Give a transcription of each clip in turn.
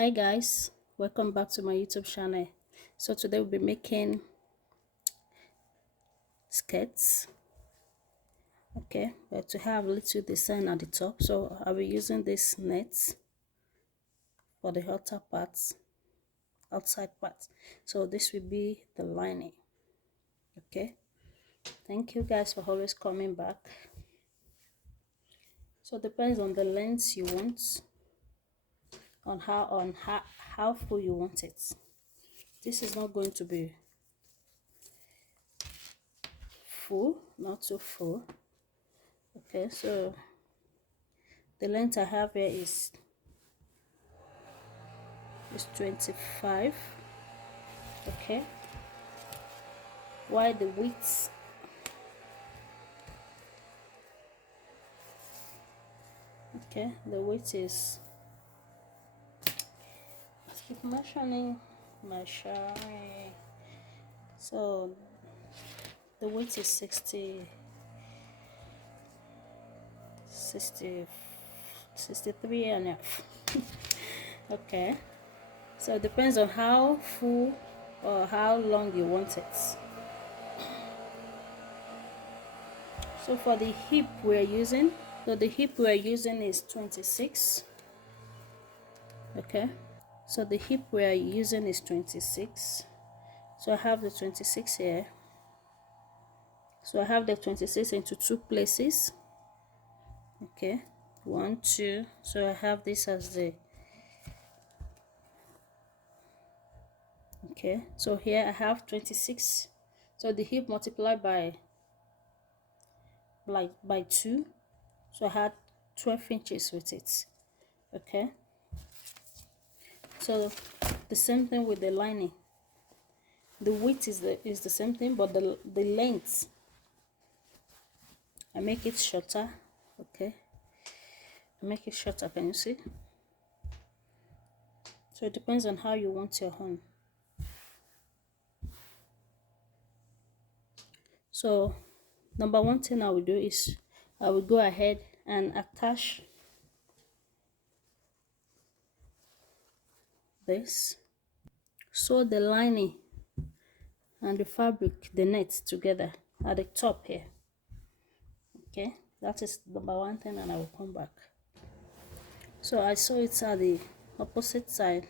Hi guys, welcome back to my YouTube channel. So today we'll be making skirts. Okay, but to have a little design at the top, so I'll be using this net for the outer parts, outside part. So this will be the lining. Okay, thank you guys for always coming back. So it depends on the length you want, on how full you want it. This is not going to be full, not too full. Okay, so the length I have here is 25. Okay, while the width is, let's keep measuring. So the width is 63 and a half. Okay, so it depends on how full or how long you want it. So for the hip we're using, is 26. Okay, so the hip we're using is 26. So I have the 26 here. So I have the 26 into two places. Okay, 1, 2. So I have this as the, okay, so here I have 26. So the hip multiplied by 2. So I had 12 inches with it. Okay, so the same thing with the lining. The width is the same thing, but the length, I make it shorter. Okay, I make it shorter. Can you see? So it depends on how you want your horn. So number one thing I will do is I will go ahead and attach this, sew the lining and the fabric, the net, together at the top here. Okay, that is number one thing, and I will come back. So I sew it at the opposite side,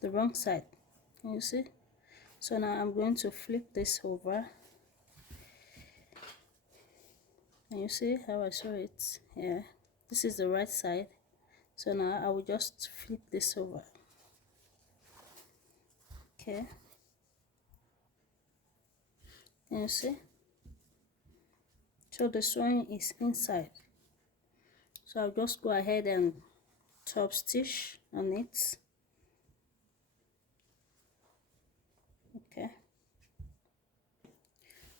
the wrong side. Can you see? So now I'm going to flip this over. Can you see how I sew it? Yeah, this is the right side. So now I will just flip this over. Okay, can you see? So the sewing is inside. So I'll just go ahead and top stitch on it. Okay,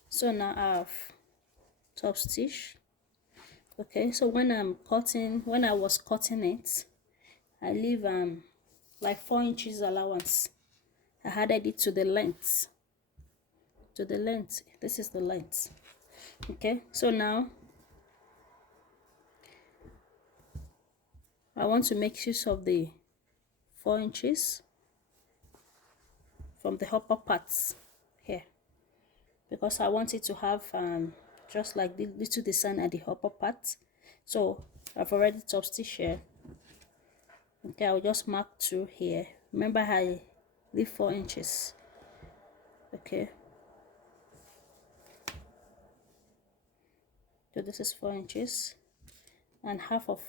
so now I have top stitch. Okay, so when I was cutting it, I leave like 4 inches allowance. I added it to the length. This is the length. Okay, so now I want to make use of the 4 inches from the upper parts here, because I want it to have just like the little design at the upper part. So I've already top stitched here. Okay, I'll just mark 2 here. Remember, I leave 4 inches. Okay, so this is 4 inches, and half of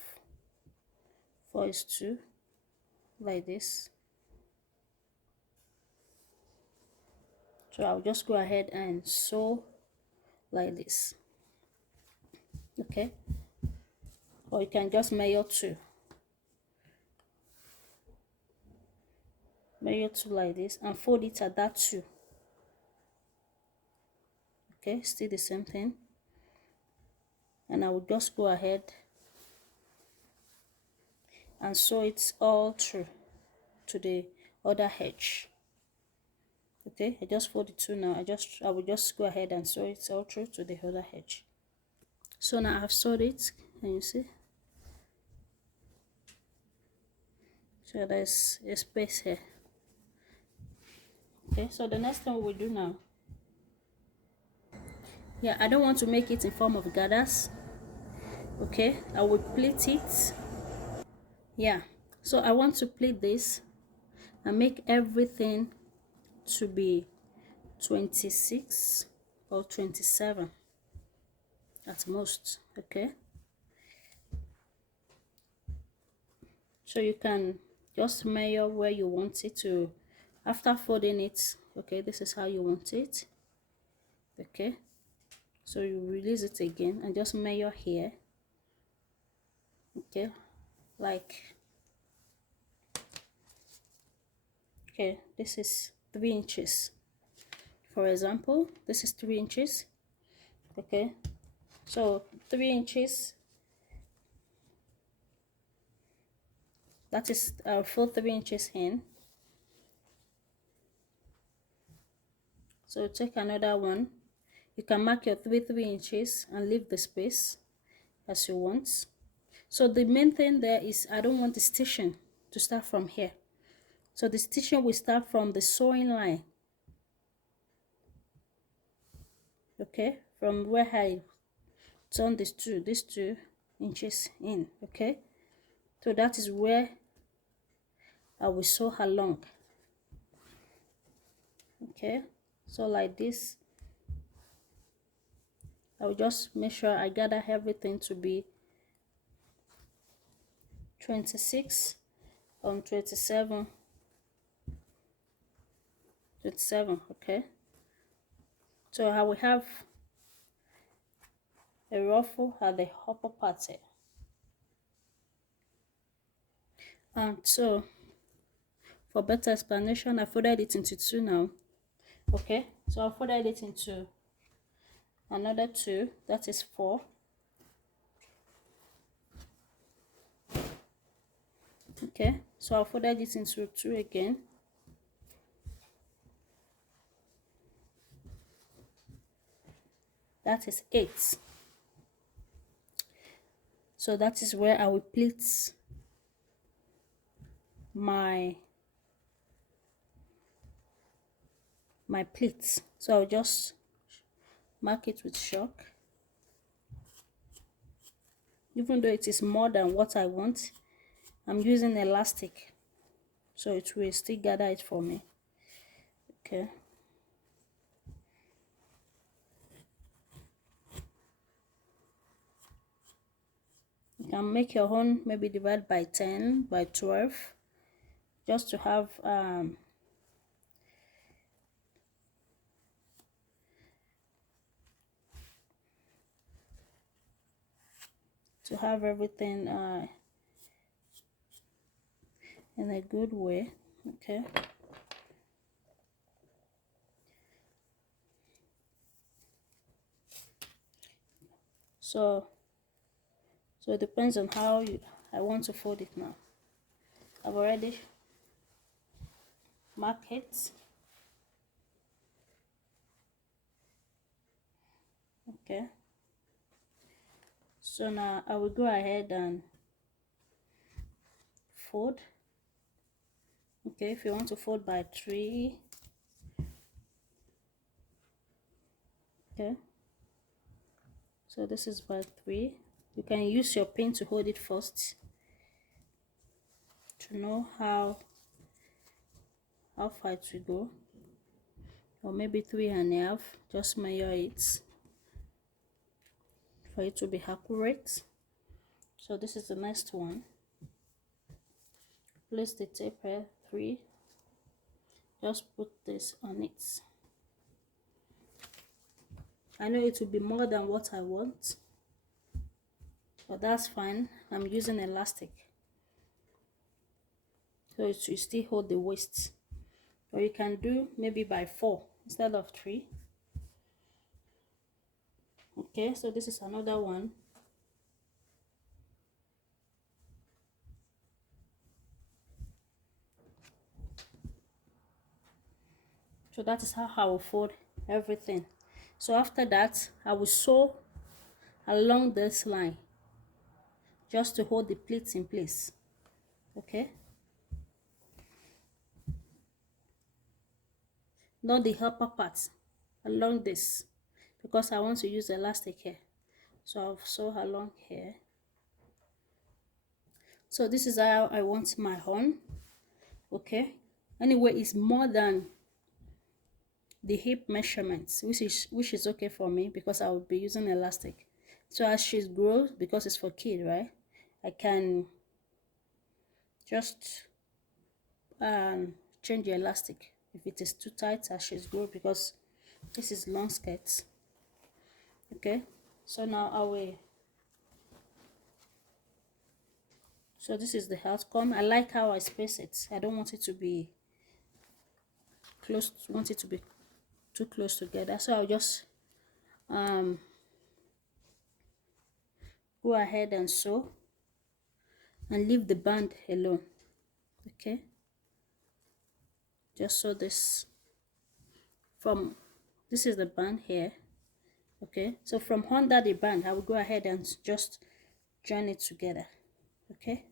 4 is 2, like this. So I'll just go ahead and sew like this. Okay, or you can just measure 2 like this and fold it at that 2. Okay, still the same thing, and I will just go ahead and sew it all through to the other edge. Okay, I just fold the 2 now. I will just go ahead and sew it all through to the other edge. So now I've sewed it. Can you see? So there's a space here. Okay, so the next thing we will do now, yeah, I don't want to make it in form of gathers. Okay, I will pleat it. Yeah, so I want to pleat this and make everything to be 26 or 27 at most. Okay, so you can just measure where you want it to after folding it. Okay, this is how you want it. Okay, so you release it again and just measure here. Okay, like, okay, this is 3 inches. For example, this is 3 inches. Okay, so 3 inches, that is full 3 inches in. So take another one. You can mark your 3 inches and leave the space as you want. So the main thing there is I don't want the stitching to start from here. So the stitching will start from the sewing line. Okay, from where I turn these 2 inches in. Okay, so that is where I will sew along. Okay, so like this, I will just make sure I gather everything to be 26 on 27. Okay, so I will have a ruffle at the upper part here. And so for better explanation, I folded it into 2 now. Okay, so I folded it into another 2, that is 4. Okay, so I folded it into 2 again. That is 8. So that is where I will pleat my pleats. So I'll just mark it with chalk. Even though it is more than what I want, I'm using elastic, so it will still gather it for me. Okay, you can make your own, maybe divide by 10, by 12, just to have everything in a good way. Okay, so it depends on how I want to fold it now. I've already marked it. Okay, so now I will go ahead and fold. Okay, if you want to fold by 3, okay, so this is by 3. You can use your pin to hold it first to know how far it will go, or maybe 3.5. Just measure it for it to be accurate. So this is the next one. Place the tape here, 3. Just put this on it. I know it will be more than what I want, but that's fine. I'm using elastic, so it will still hold the waist. Or you can do maybe by 4 instead of 3. Okay, so this is another one. So that is how I will fold everything. So after that, I will sew along this line just to hold the pleats in place. Okay, not the upper part, along this, because I want to use elastic here. So I'll sew along here. So this is how I want my horn. Okay, anyway, it's more than the hip measurements, which is okay for me because I will be using elastic. So as she grows, because it's for kid, right, I can just change the elastic if it is too tight as she's grown, because this is long skirts. Okay, so now I will, so this is the outcome. I like how I space it. I don't want it to be close, want it to be too close together, so I'll just go ahead and sew and leave the band alone. Okay, just sew this from, this is the band here. Okay, so from under the band I will go ahead and just join it together. Okay,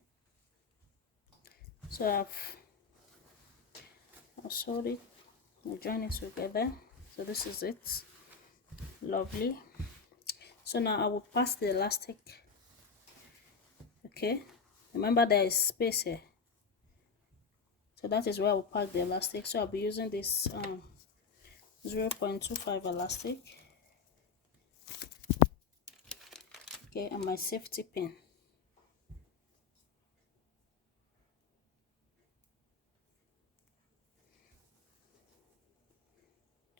so I've sewed it, I'll join it together. So this is it. Lovely. So now I will pass the elastic. Okay, remember there is space here, so that is where I will pack the elastic. So I'll be using this 0.25 elastic. Okay, and my safety pin.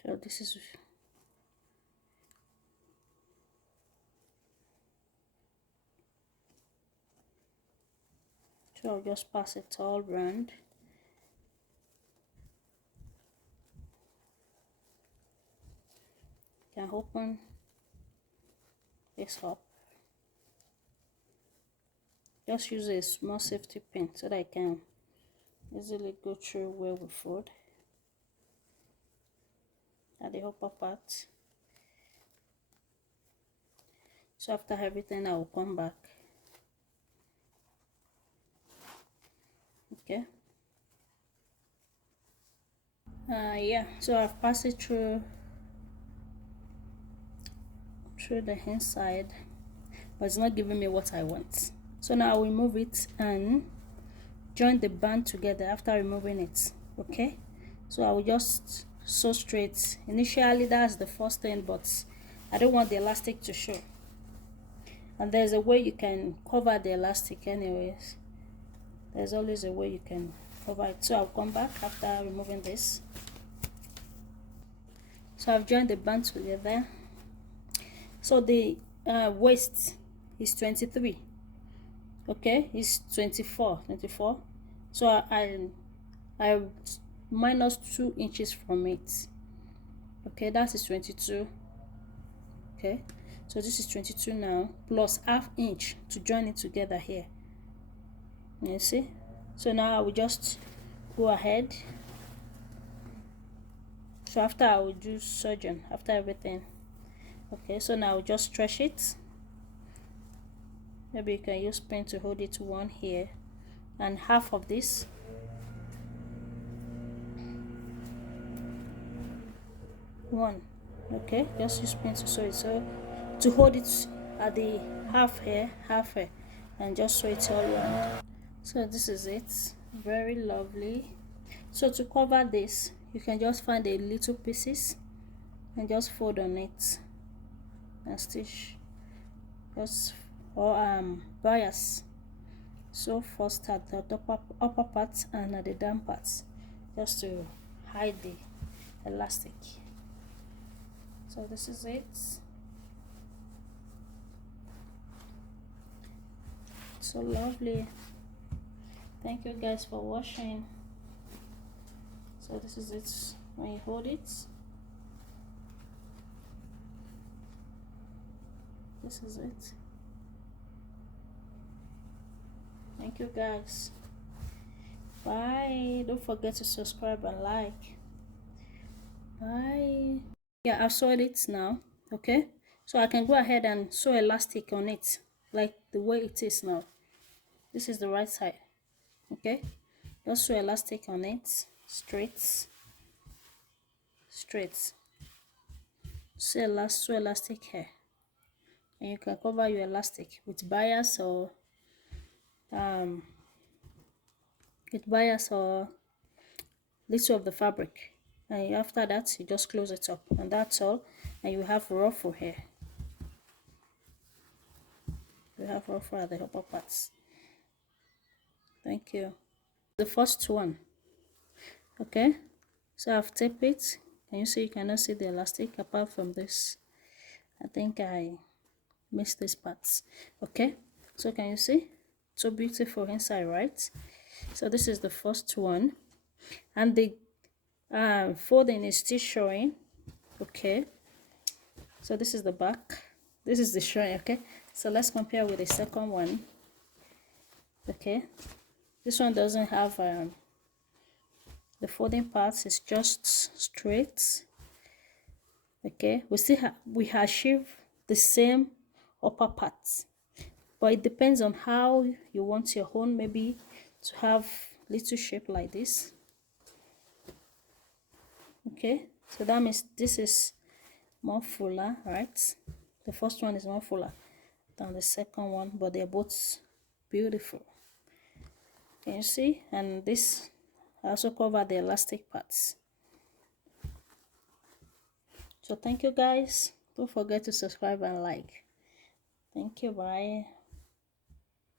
So this is, so I'll just pass it all around. Can open this up. Just use a small safety pin so that I can easily go through where we fold at the upper part. So after everything I will come back. Okay, yeah, so I've passed it through the inside, but it's not giving me what I want. So now I will remove it and join the band together after removing it. Okay, so I will just sew straight. Initially that's the first thing, but I don't want the elastic to show, and there's a way you can cover the elastic anyways. There's always a way you can cover it. So I'll come back after removing this. So I've joined the band together. So the waist is 23. Okay, it's 24. So I minus 2 inches from it. Okay, that is 22. Okay, so this is 22 now, plus ½ inch to join it together here. You see, so now I will just go ahead. So after I will do surgeon after everything. Okay, so now I'll just stretch it. Maybe you can use pen to hold it to one here, and half of this. One. Okay, just use pen to sew it, so to hold it at the half here, and just sew it all around. So this is it. Very lovely. So to cover this, you can just find a little pieces and just fold on it and stitch, just, or bias. So first at the upper part and at the down parts, just to hide the elastic. So this is it. So lovely. Thank you guys for watching. So this is it when you hold it. This is it. Thank you guys. Bye. Don't forget to subscribe and like. Bye. Yeah, I've sewed it now. Okay, so I can go ahead and sew elastic on it like the way it is now. This is the right side. Okay, just sew elastic on it straight. straight. See two elastic here, and you can cover your elastic with bias or little of the fabric, and after that you just close it up, and that's all. And you have ruffle here. You have ruffle at the upper parts. Thank you. The first one. Okay, so I've taped it. Can you see? You cannot see the elastic apart from this. I think I missed these parts. Okay, so can you see? So beautiful inside, right? So this is the first one, and the folding is still showing. Okay, so this is the back, this is the showing. Okay, so let's compare with the second one. Okay, this one doesn't have the folding parts, is just straight. Okay, we achieve the same upper parts, but it depends on how you want your own, maybe to have little shape like this. Okay, so that means this is more fuller, right? The first one is more fuller than the second one, but they're both beautiful. Can you see? And this, I also cover the elastic parts. So thank you guys. Don't forget to subscribe and like. Thank you. Bye.